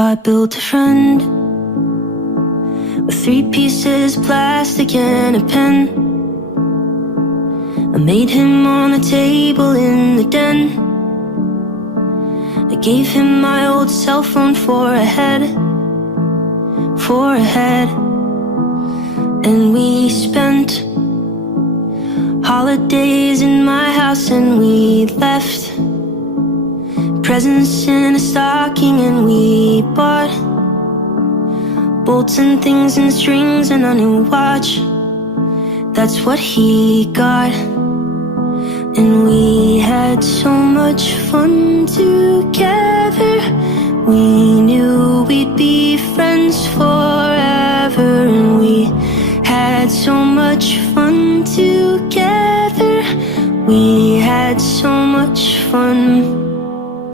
I built a friend with 3 pieces of plastic and a pen. I made him on the table in the den. I gave him my old cell phone for a head. And we spent holidays in my house, and we left presents in a stocking, and we bought bolts and things and strings and a new watch. That's what he got. And we had so much fun together. We knew we'd be friends forever. And we had so much fun together. We had so much fun.